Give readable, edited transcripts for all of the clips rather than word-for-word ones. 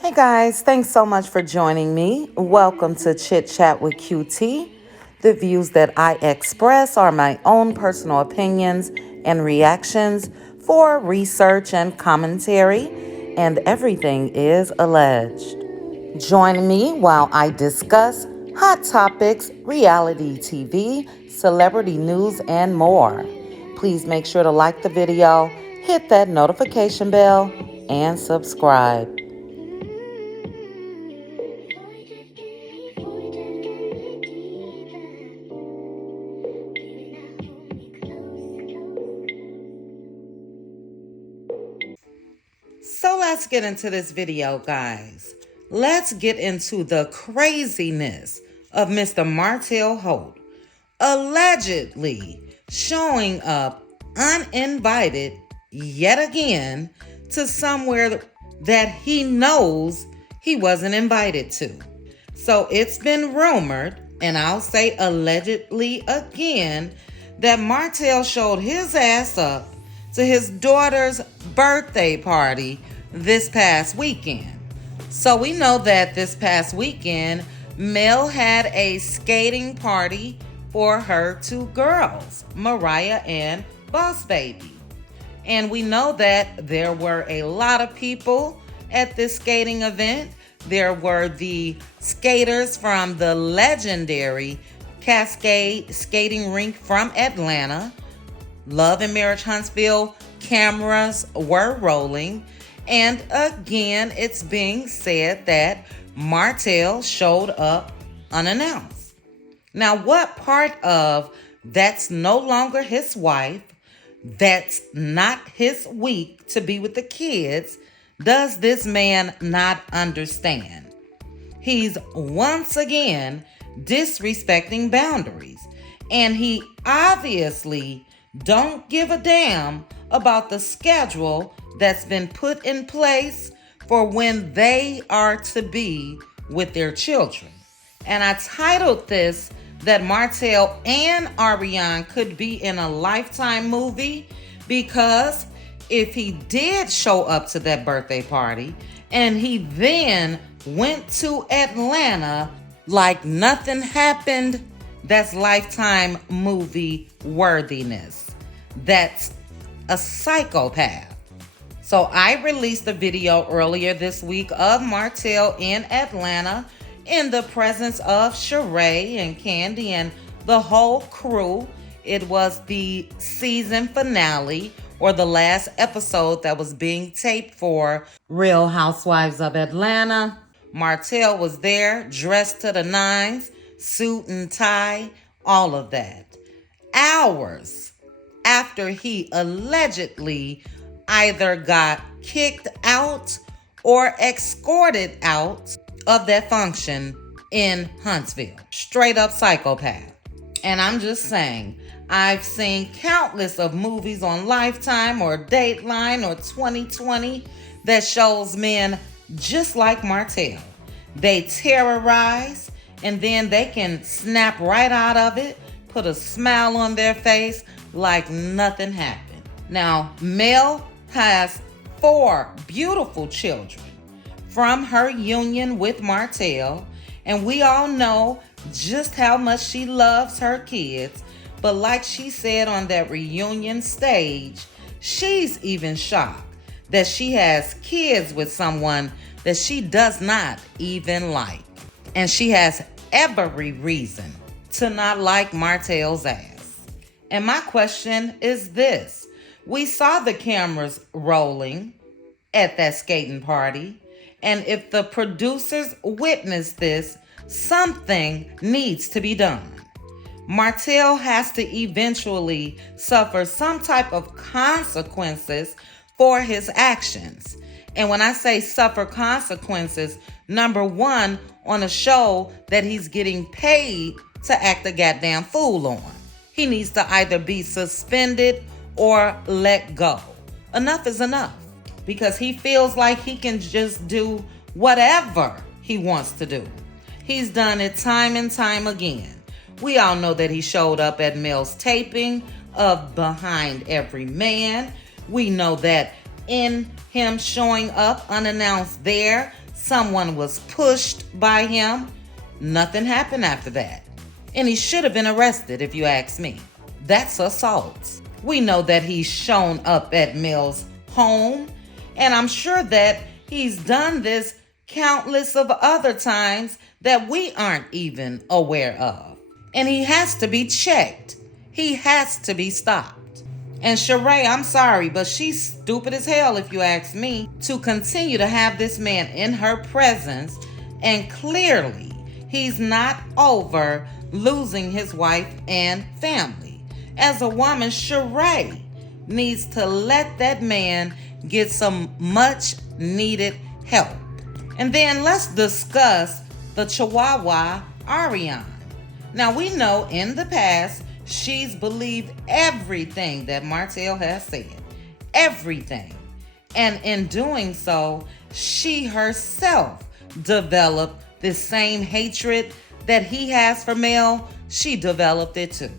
Hey guys, thanks so much for joining me. Welcome to Chit Chat with QT. The views that I express are my own personal opinions and reactions for research and commentary, and everything is alleged. Join me while I discuss hot topics, reality TV, celebrity news, and more. Please make sure to like the video, hit that notification bell, and subscribe. So let's get into this video, guys. Let's get into the craziness of Mr. Martell Holt allegedly showing up uninvited yet again to somewhere that he knows he wasn't invited to. So it's been rumored, and I'll say allegedly again, that Martell showed his ass up to his daughter's birthday party this past weekend. So we know that this past weekend, Mel had a skating party for her two girls, Mariah and Boss Baby. And we know that there were a lot of people at this skating event. There were the skaters from the legendary Cascade skating rink from Atlanta. Love and Marriage Huntsville cameras were rolling. And again, it's being said that Martell showed up unannounced. Now, what part of that's no longer his wife, that's not his week to be with the kids, does this man not understand? He's once again disrespecting boundaries, and he obviously don't give a damn about the schedule that's been put in place for when they are to be with their children. And I titled this that Martell and Arionne could be in a Lifetime movie, because if he did show up to that birthday party and he then went to Atlanta like nothing happened, that's Lifetime movie worthiness. That's a psychopath. So I released a video earlier this week of Martell in Atlanta in the presence of Sheree and Candy and the whole crew. It was the season finale, or the last episode that was being taped for Real Housewives of Atlanta. Martell was there, dressed to the nines, suit and tie, all of that. Hours after he allegedly either got kicked out or escorted out of that function in Huntsville. Straight up psychopath. And I'm just saying, I've seen countless of movies on Lifetime or Dateline or 2020 that shows men just like Martell. They terrorize, and then they can snap right out of it, put a smile on their face like nothing happened. Now, Mel has 4 beautiful children from her union with Martell, and we all know just how much she loves her kids. But like she said on that reunion stage, she's even shocked that she has kids with someone that she does not even like. And she has every reason to not like Martell's ass. And my question is this. We saw the cameras rolling at that skating party. And if the producers witness this, something needs to be done. Martell has to eventually suffer some type of consequences for his actions. And when I say suffer consequences, number one, on a show that he's getting paid to act a goddamn fool on. He needs to either be suspended or let go. Enough is enough, because he feels like he can just do whatever he wants to do. He's done it time and time again. We all know that he showed up at Mel's taping of Behind Every Man. We know that in him showing up unannounced there. Someone was pushed by him. Nothing happened after that. And he should have been arrested, if you ask me. That's assault. We know that he's shown up at Mel's home, and I'm sure that he's done this countless of other times that we aren't even aware of. And he has to be checked. He has to be stopped. And Sheree, I'm sorry, but she's stupid as hell, if you ask me, to continue to have this man in her presence, and clearly he's not over losing his wife and family. As a woman, Sheree needs to let that man get some much needed help. And then let's discuss the Chihuahua Arionne. Now we know in the past she's believed everything that Martel has said. Everything. And in doing so, she herself developed this same hatred that he has for Mel. She developed it too.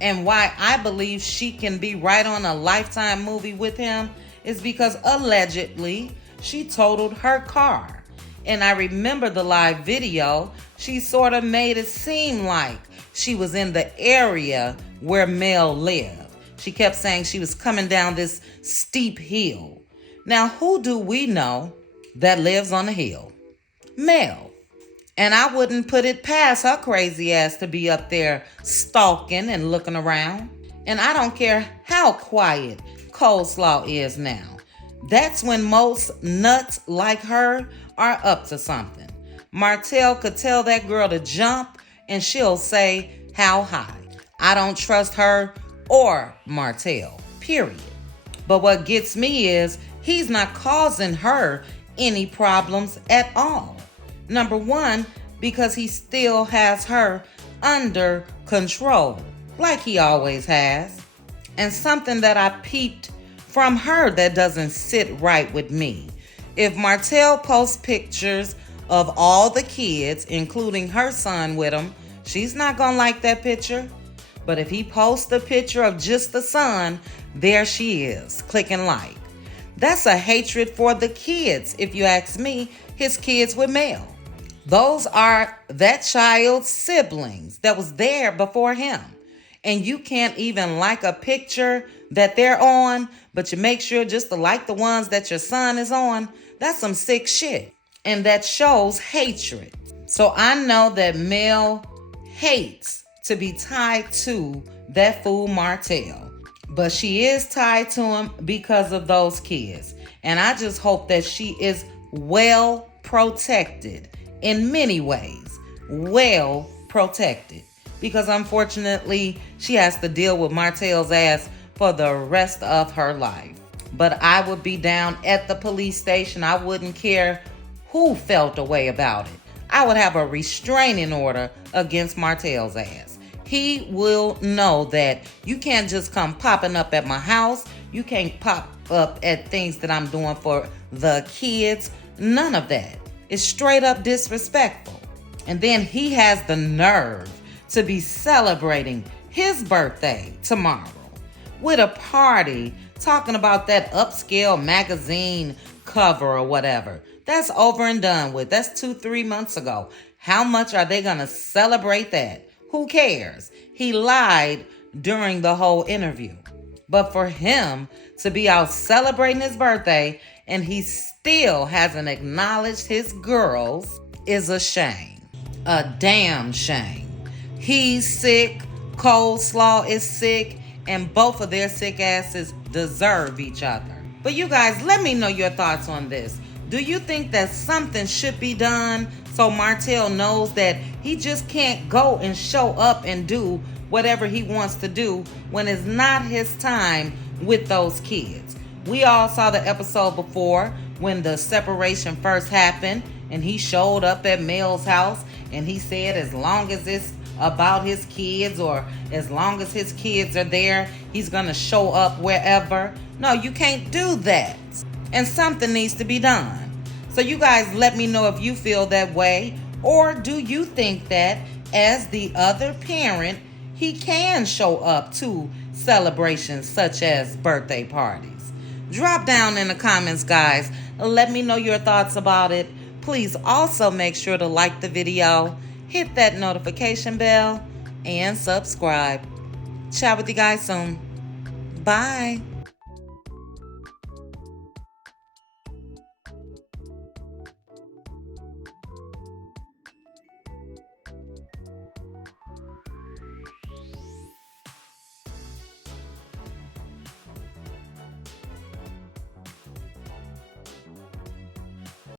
And why I believe she can be right on a Lifetime movie with him is because allegedly she totaled her car. And I remember the live video, she sort of made it seem like she was in the area where Mel lived. She kept saying she was coming down this steep hill. Now, who do we know that lives on the hill? Mel. And I wouldn't put it past her crazy ass to be up there stalking and looking around. And I don't care how quiet Coleslaw is now. That's when most nuts like her are up to something. Martell could tell that girl to jump and she'll say, how high? I don't trust her or Martell, period. But what gets me is he's not causing her any problems at all. Number one, because he still has her under control, like he always has. And something that I peeped from her that doesn't sit right with me. If Martell posts pictures of all the kids, including her son with him, she's not gonna like that picture. But if he posts a picture of just the son, there she is, clicking like. That's a hatred for the kids, if you ask me, his kids with Mel. Those are that child's siblings that was there before him. And you can't even like a picture that they're on, but you make sure just to like the ones that your son is on. That's some sick shit. And that shows hatred. So I know that Mel hates to be tied to that fool Martell. But she is tied to him because of those kids. And I just hope that she is well protected in many ways. Well protected. Because unfortunately, she has to deal with Martell's ass for the rest of her life. But I would be down at the police station. I wouldn't care who felt a way about it. I would have a restraining order against Martell's ass. He will know that you can't just come popping up at my house. You can't pop up at things that I'm doing for the kids. None of that. It's straight up disrespectful. And then he has the nerve to be celebrating his birthday tomorrow with a party talking about that upscale magazine cover or whatever. That's over and done with. That's 2-3 months ago. How much are they going to celebrate that? Who cares? He lied during the whole interview. But for him to be out celebrating his birthday and he still hasn't acknowledged his girls is a shame. A damn shame. He's sick, Coleslaw is sick, and both of their sick asses deserve each other. But you guys, let me know your thoughts on this. Do you think that something should be done so Martell knows that he just can't go and show up and do whatever he wants to do when it's not his time with those kids? We all saw the episode before when the separation first happened and he showed up at Mel's house and he said as long as it's about his kids or as long as his kids are there, he's gonna show up wherever. No, you can't do that. And something needs to be done. So you guys let me know if you feel that way, or do you think that as the other parent, he can show up to celebrations such as birthday parties? Drop down in the comments, guys. Let me know your thoughts about it. Please also make sure to like the video, hit that notification bell, and subscribe. Chat with you guys soon. Bye.